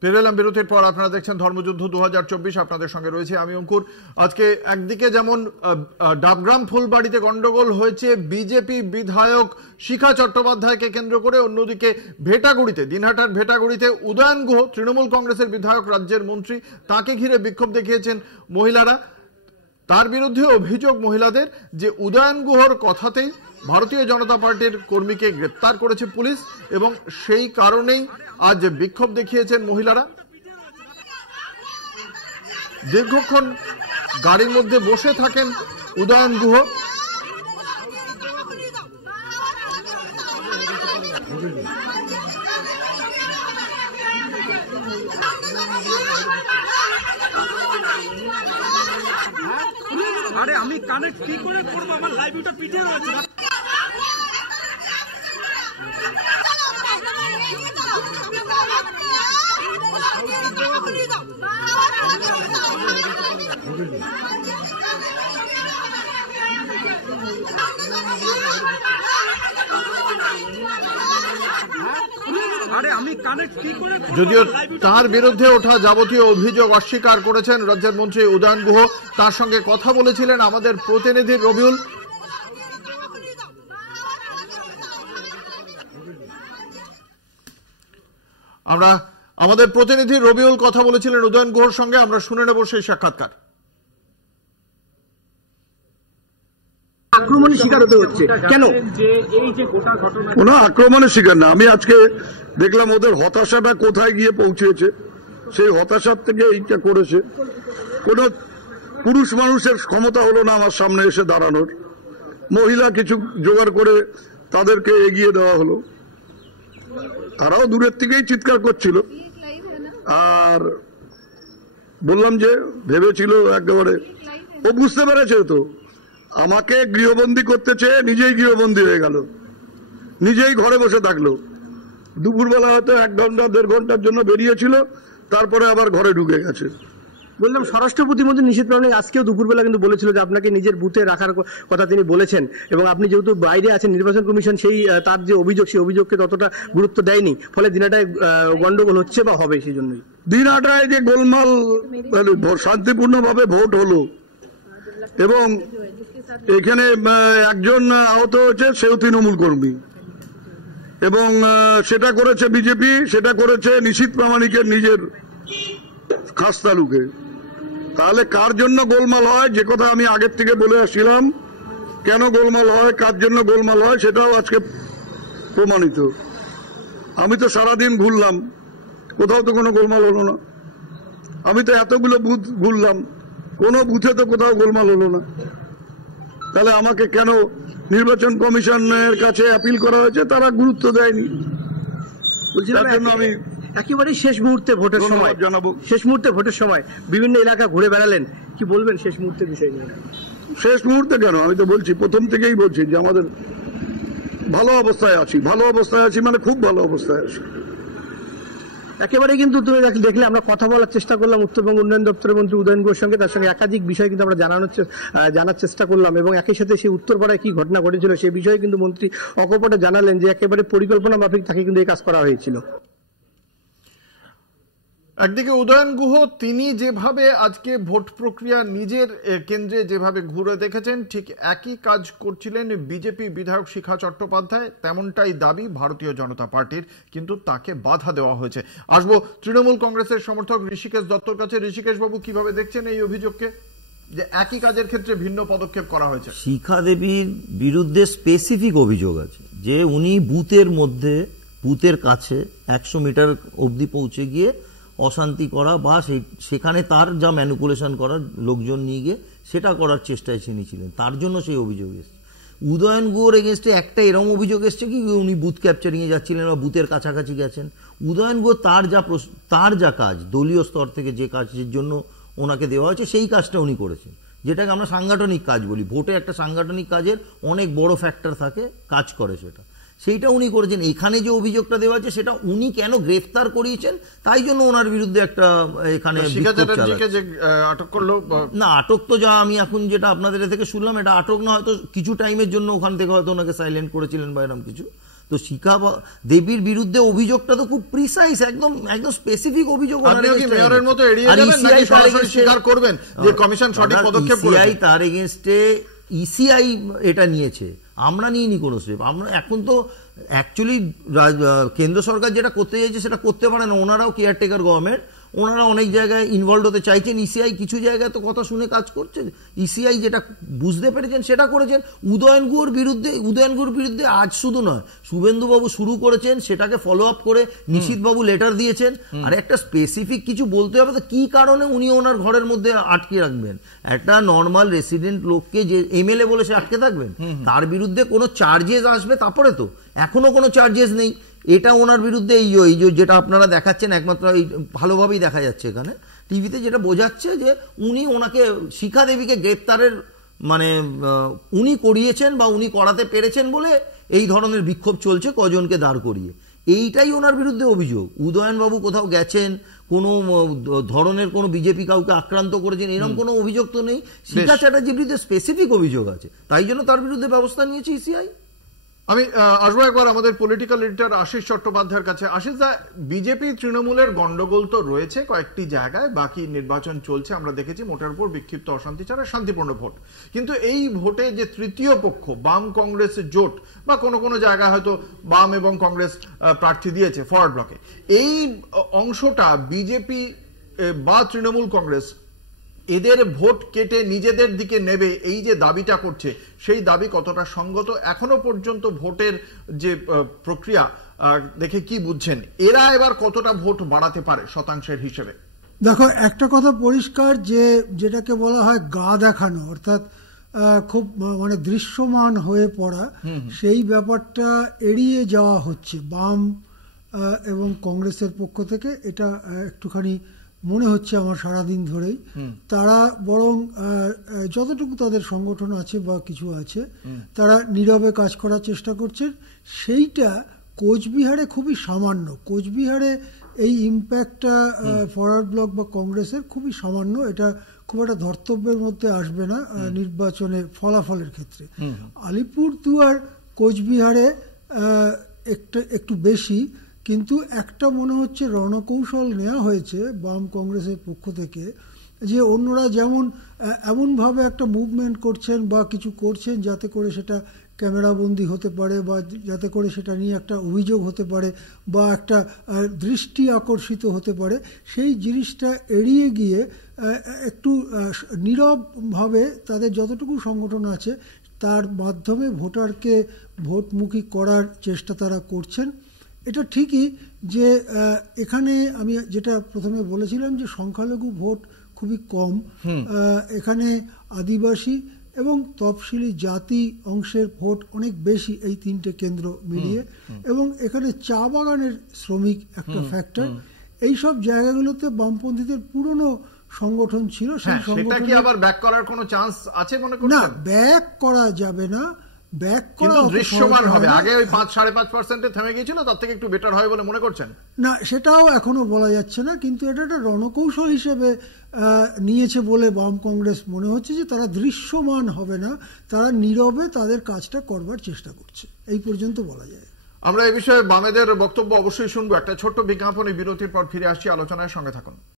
ফিরে এলাম বিরতির পর। আপনারা দেখছেন ধর্মযুদ্ধ 2024, আপনাদের সঙ্গে রয়েছে আমি অঙ্কুর। আজকে একদিকে যেমন ডাবগ্রাম ফুলবাড়িতে গন্ডগোল হয়েছে বিজেপি বিধায়ক শিখা চট্টোপাধ্যায়কে কেন্দ্র করে, অন্যদিকে ভেটাগুড়িতে, দিনহাটার ভেটাগুড়িতে উদয়ন গুহ তৃণমূল কংগ্রেসের বিধায়ক, রাজ্যের মন্ত্রী, তাকে ঘিরে বিক্ষোভ দেখিয়েছেন মহিলারা। তার বিরুদ্ধে অভিযোগ মহিলাদের যে উদয়ন গুহর কথাতেই ভারতীয় জনতা পার্টির কর্মীকে গ্রেপ্তার করেছে পুলিশ, এবং সেই কারণেই আজ বিক্ষোভ দেখিয়েছেন মহিলারা। দীর্ঘক্ষণ গাড়ির মধ্যে বসে থাকেন উদয়ন গুহ। আরে আমি কানেক্ট কি করে করবো, আমার লাইভটা পিঠে রয়েছে। যদিও তার বিরুদ্ধে ওঠা যাবতীয় অভিযোগ অস্বীকার করেছেন রাজ্যের মন্ত্রী উদয়ন গুহ। তার সঙ্গে কথা বলেছিলেন আমাদের প্রতিনিধি রবিউল। আমাদের প্রতিনিধি রবিউল কথা বলেছিলেন উদয়ন গুহর সঙ্গে, আমরা শুনে নেব সেই সাক্ষাৎকার। আক্রমণের শিকার হতে হচ্ছে কেন? কোনো আক্রমণের শিকার না, আমি আজকে দেখলাম ওদের হতাশাটা কোথায় গিয়ে পৌঁছেছে। সেই হতাশার থেকে এইটা করেছে। কোনো পুরুষ মানুষের ক্ষমতা হলো না আমার সামনে এসে দাঁড়ানোর, মহিলা কিছু জোগাড় করে তাদেরকে এগিয়ে দেওয়া হলো। তারাও দূরের থেকেই চিৎকার করছিল, আর বললাম যে ভেবেছিল একেবারে, ও বুঝতে পেরেছে তো আমাকে গৃহবন্দী করতে চেয়ে নিজেই গৃহবন্দী হয়ে গেল, নিজেই ঘরে বসে থাকলো। দুপুরবেলা হয়তো 1 ঘন্টা 1.5 ঘন্টার জন্য বেরিয়েছিল, তারপরে আবার ঘরে ঢুকে গেছে। বললাম স্বরাষ্ট্র প্রতিমন্ত্রী নিশীথ প্রামাণিক আজকেও দুপুরবেলা কিন্তু বলেছিল যে আপনাকে নিজের বুথে রাখার কথা তিনি বলেছেন, এবং আপনি যেহেতু বাইরে আছেন, নির্বাচন কমিশন সেই তার যে অভিযোগ, সেই অভিযোগকে ততটা গুরুত্ব দেয়নি, ফলে দিনহাটায় গন্ডগোল হচ্ছে বা হবে। সেই জন্যই দিনহাটায় যে গোলমাল, শান্তিপূর্ণভাবে ভোট হলো এবং এখানে একজন আহত হয়েছে, সেও তৃণমূল কর্মী, এবং সেটা করেছে বিজেপি, সেটা করেছে নিশীথ প্রামাণিকের নিজের খাস তালুকে। তাহলে কার জন্য গোলমাল হয়, যে কথা আমি আগের থেকে বলে আসছিলাম, কেন গোলমাল হয়, কার জন্য গোলমাল হয়, সেটাও আজকে প্রমাণিত। আমি তো সারাদিন ঘুরলাম, কোথাও তো কোনো গোলমাল হলো না। আমি তো এতগুলো বুথ ঘুরলাম, কোনো বুথে তো কোথাও গোলমাল হলো না। তাহলে আমাকে কেন নির্বাচন কমিশনের কাছে আপিল করা হয়েছে, তারা গুরুত্ব দেয়নি। বলছিলাম আমি একেবারে শেষ মুহূর্তে ভোটের সময় জানাবো, শেষ মুহূর্তে ভোটের সময় বিভিন্ন এলাকা ঘুরে বেড়ালেন, কি বলবেন শেষ মুহূর্তের বিষয় নিয়ে? শেষ মুহূর্তে কেন, আমি তো বলছি, প্রথম থেকেই বলছি যে আমাদের ভালো অবস্থায় আছি, ভালো অবস্থায় আছি মানে খুব ভালো অবস্থায় আছি একেবারে। কিন্তু তুমি দেখলে আমরা কথা বলার চেষ্টা করলাম উত্তরবঙ্গ উন্নয়ন দপ্তরের মন্ত্রী উদয়ন গুহর সঙ্গে, তার সঙ্গে একাধিক বিষয় কিন্তু আমরা জানার চেষ্টা করলাম, এবং একই সাথে সেই উত্তরপাড়ায় কি ঘটনা ঘটেছিল সেই বিষয়ে কিন্তু মন্ত্রী অকপটে জানালেন যে একেবারে পরিকল্পনা মাফিক তাকে কিন্তু এই কাজ করা হয়েছিল। একদিকে উদয়ন গুহ তিনি যেভাবে আজকে ভোট প্রক্রিয়া নিজের কেন্দ্রে যেভাবে ঘুরে দেখেছেন, ঠিক একই কাজ করছিলেন বিজেপি বিধায়ক শিখা চট্টোপাধ্যায়, তেমনটাই দাবি ভারতীয় জনতা পার্টির, কিন্তু তাকে বাধা দেওয়া হয়েছে। আসবো তৃণমূল কংগ্রেসের সমর্থক ঋষিকেশ দত্তর কাছে। ঋষিকেশ বাবু, কিভাবে দেখছেন এই অভিযোগকে, যে একই কাজের ক্ষেত্রে ভিন্ন পদক্ষেপ করা হয়েছে? শিখা দেবীর বিরুদ্ধে স্পেসিফিক অভিযোগ আছে যে উনি বুথের কাছে 100 মিটার অবধি পৌঁছে গিয়ে অশান্তি করা বা সেখানে তার যা ম্যানিপুলেশন করার লোকজন নিয়ে গিয়ে সেটা করার চেষ্টায় তিনি ছিলেন, তার জন্য সেই অভিযোগ এসছে। উদয়ন গুহর এগেনস্টে একটা এরকম অভিযোগ এসছে কি উনি বুথ ক্যাপচারিংয়ে যাচ্ছিলেন বা বুথের কাছাকাছি গেছেন। উদয়ন গুহ তার যা কাজ, দলীয় স্তর থেকে যে কাজের জন্য ওনাকে দেওয়া হয়েছে সেই কাজটা উনি করেছেন, যেটাকে আমরা সাংগঠনিক কাজ বলি। ভোটে একটা সাংগঠনিক কাজের অনেক বড় ফ্যাক্টর থাকে, কাজ করে সেইটা উনি করেছেন। এখানে যে অভিযোগটা দেওয়া আছে সেটা উনি কেন গ্রেফতার করিয়েছেন, তাই জন্য ওনার বিরুদ্ধে একটা এখানে আটক করলো না। আটক তো যা আমি এখন যেটা আপনাদের থেকে শুনলাম, এটা আটক না, হয়তো কিছু টাইমের জন্য ওখান থেকে হয়তো ওনাকে সাইলেন্ট করেছিলেন বা এরকম কিছু। তো শিখা দেবীর বিরুদ্ধে অভিযোগটা তো খুব প্রিসাইজ, একদম একদম স্পেসিফিক অভিযোগ। আপনিও কি মেয়রের মতো এড়িয়ে যাবেন নাকি সরাসরি স্বীকার করবেন যে কমিশন সঠিক পদক্ষেপ করেছে? তার এগেইনস্টে ইসিআই এটা নিয়েছে, আমরা নিইনি কোনো স্টেপ। আমরা এখন তো অ্যাকচুয়ালি কেন্দ্র সরকার যেটা করতে চাইছে সেটা করতে পারে না, ওনারাও কেয়ারটেকার গভর্নমেন্ট, ওনারা অনেক জায়গায় ইনভলভ হতে চাইছেন। ইসিআই কিছু জায়গায় তো কথা শুনে কাজ করছে, ইসিআই যেটা বুঝতে পেরেছেন সেটা করেছেন। উদয়ন গুহর বিরুদ্ধে আজ শুধু নয়, শুভেন্দুবাবু শুরু করেছেন, সেটাকে ফলো আপ করে নিশীথবাবু লেটার দিয়েছেন। আর একটা স্পেসিফিক কিছু বলতে হবে তো কি কারণে উনি ওনার ঘরের মধ্যে আটকে রাখবেন? একটা নর্মাল রেসিডেন্ট লোককে যে এমএলএ বলে সে আটকে থাকবেন? তার বিরুদ্ধে কোনো চার্জেস আসবে তারপরে তো, এখনো কোনো চার্জেস নেই। এটা ওনার বিরুদ্ধে এই যেটা আপনারা দেখাচ্ছেন, একমাত্র এই ভালোভাবেই দেখা যাচ্ছে এখানে টিভিতে, যেটা বোঝাচ্ছে যে উনি ওনাকে শিখা দেবীকে গ্রেপ্তারের মানে উনি করিয়েছেন বা উনি করাতে পেরেছেন বলে এই ধরনের বিক্ষোভ চলছে কজনকে দাঁড় করিয়ে। এইটাই ওনার বিরুদ্ধে অভিযোগ। উদয়নবাবু কোথাও গেছেন, কোনো ধরনের কোনো বিজেপি কাউকে আক্রান্ত করেছেন, এরকম কোনো অভিযোগ তো নেই। শিখা চ্যাটার্জির বিরুদ্ধে স্পেসিফিক অভিযোগ আছে, তাই জন্য তার বিরুদ্ধে ব্যবস্থা নিয়েছে ইসিআই। আমি আসবো একবার আমাদের পলিটিক্যাল এডিটর আশিস চট্টোপাধ্যায়ের কাছে। আশিস দা, বিজেপি তৃণমূলের গন্ডগোল তো রয়েছে কয়েকটি জায়গায়, বাকি নির্বাচন চলছে, আমরা দেখেছি মোটার উপর বিক্ষিপ্ত অশান্তি ছাড়া শান্তিপূর্ণ ভোট। কিন্তু এই ভোটে যে তৃতীয় পক্ষ বাম কংগ্রেসের জোট বা কোনো কোনো জায়গায় হয়তো বাম এবং কংগ্রেস প্রার্থী দিয়েছে ফরওয়ার্ড ব্লকে, এই অংশটা বিজেপি বা তৃণমূল কংগ্রেস এদের ভোট কেটে নিজেদের দিকে নেবে এই যে দাবিটা করছে, সেই দাবি কতটা সঙ্গত? এখনো পর্যন্ত ভোটের যে প্রক্রিয়া দেখে কি বুঝছেন, এরা এবার কতটা ভোট বাড়াতে পারে শতাংশের হিসেবে? দেখো, একটা কথা পরিষ্কার, যে যেটাকে বলা হয় গা দেখানো, অর্থাৎ খুব মানে দৃশ্যমান হয়ে পড়া, সেই ব্যাপারটা এড়িয়ে যাওয়া হচ্ছে বাম এবং কংগ্রেসের পক্ষ থেকে। এটা একটুখানি মনে হচ্ছে আমার সারাদিন ধরেই। তারা বরং যতটুকু তাদের সংগঠন আছে বা কিছু আছে, তারা নীরবে কাজ করার চেষ্টা করছেন। সেইটা কোচবিহারে খুবই সামান্য। কোচবিহারে এই ইম্প্যাক্টটা ফরওয়ার্ড ব্লক বা কংগ্রেসের খুবই সামান্য। এটা খুব একটা ধর্তব্যের মধ্যে আসবে না নির্বাচনের ফলাফলের ক্ষেত্রে। আলিপুরদুয়ার কোচবিহারে একটু বেশি, কিন্তু একটা মনে হচ্ছে রণকৌশল নেওয়া হয়েছে বাম কংগ্রেসের পক্ষ থেকে, যে অন্যরা যেমন এমনভাবে একটা মুভমেন্ট করছেন বা কিছু করছেন যাতে করে সেটা ক্যামেরাবন্দি হতে পারে বা যাতে করে সেটা নিয়ে একটা অভিযোগ হতে পারে বা একটা দৃষ্টি আকর্ষিত হতে পারে, সেই জিনিসটা এড়িয়ে গিয়ে একটু নীরবভাবে তাদের যতটুকু সংগঠন আছে তার মাধ্যমে ভোটারকে ভোটমুখী করার চেষ্টা তারা করছেন। এটা ঠিকই যে এখানে আমি যেটা প্রথমে বলেছিলাম যে সংখ্যালঘু ভোট খুবই কম, এখানে আদিবাসী এবং তফসিলি জাতি অংশের ভোট অনেক বেশি এই তিনটে কেন্দ্র মিলিয়ে, এবং এখানে চা বাগানের শ্রমিক একটা ফ্যাক্টর। এইসব জায়গাগুলোতে বামপন্থীদের পুরনো সংগঠন ছিল, সেই সংগঠন কি আবার ব্যাক করার কোনো চান্স আছে মনে করছেন? না, ব্যাক করা যাবে না, ব্যাক করা দৃশ্যমান হবে। আগে ওই 5-5.5% থেমে গিয়েছিল, তার থেকে একটু বেটার হয় বলে মনে করছেন? না, সেটাও এখনো বলা যাচ্ছে না, কিন্তু এটা একটা রণকৌশল হিসেবে নিয়েছে বলে বাম কংগ্রেস মনে হচ্ছে, যে তারা দৃশ্যমান হবে না, তারা নীরবে তাদের কাজটা করবার চেষ্টা করছে, এই পর্যন্ত বলা যায়। আমরা এই বিষয়ে বামেদের বক্তব্য অবশ্যই শুনবো। একটা ছোট্ট বিজ্ঞাপন, বিরতির পর ফিরে আসছি আলোচনায়, সঙ্গে থাকুন।